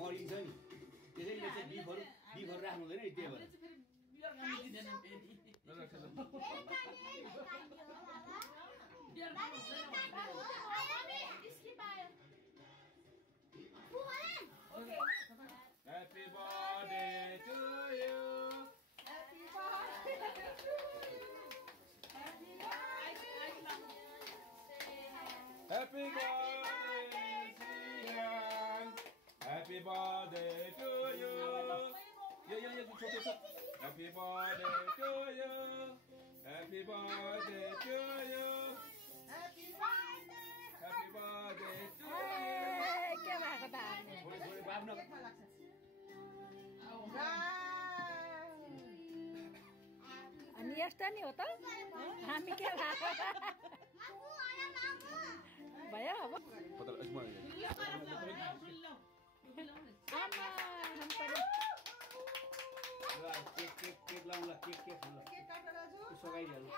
मरिन्छ नि त्यसैले चाहिँ बिफहरु राख्नु हुँदैन नि त्यही भएर Happy birthday to you. Happy birthday to you. Happy birthday, Sian. Happy birthday to you. Yeah. Happy birthday to you. Happy birthday to you. Happy birthday to you. के भएको त थोरै बाब्न अनि यस्तो नि हो त हामी के भएको भयो अब पता यसमा आमा हम पर्यो केक लाउँला केक काटेर जो सगाइदिहालु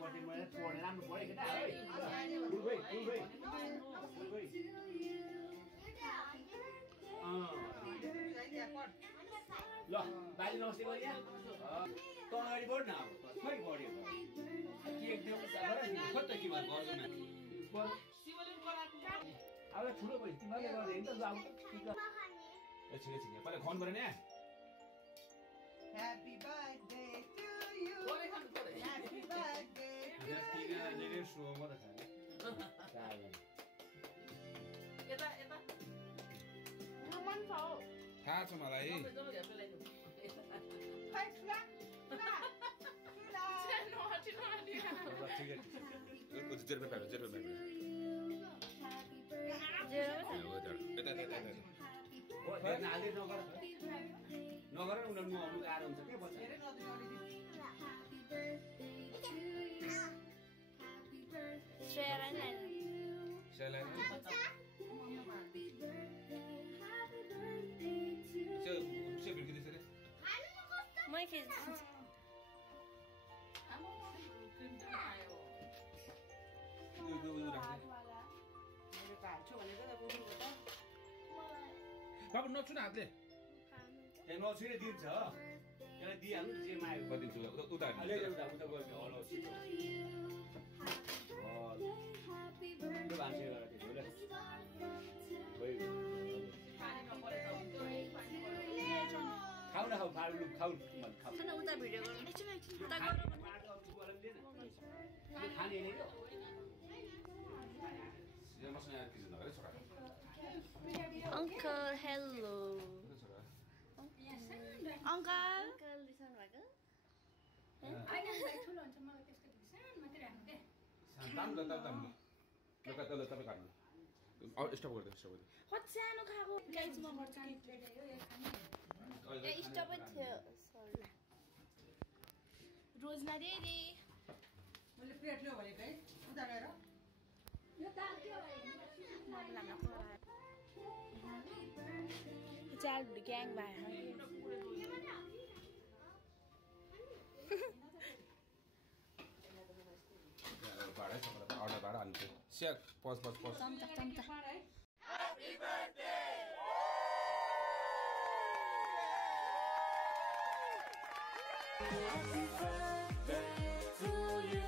बर्थडे मैले छोडेर राम्रो पढे केटा है फुल भाइ ल बाजे नमस्ते गरिया त अगाडि बढ न अब खै बढ्यो केक देऊ साबर नि कता के भन्छ गर्दैन अब ठुलो भयो तिमीले गर्दै नि त ल अब एकछिन पहिला खुवाउनु पर्यो नि Happy birthday to you. Happy birthday. लेले सो म त खाने थाहा छ मलाई नगर उनीहरू आउनु गाह्रो हुन्छ के बच्चा बाबु नछुन हातले त्यहाँ नछुने दिन्छ त्यसलाई दिइहाल्नु जे मागेको गरिदिन्छु उता उता गयो हलो छिटो त्यो भान्से गरेर थियो खाऊ न खाऊ उता भिडियो गर्नु खाने नै Uncle, hello. Uncle. Listen, Michael. सानो खाएको गाइजमा गर्छ कि स्टप थियो सरी रोजना दिदी मैले प्लेट ल्याउ भनेको है उता गएर चार ग्याङ भयो भाडा हाल्नु स्याक पस चम्चा Happy birthday! Happy birthday to you.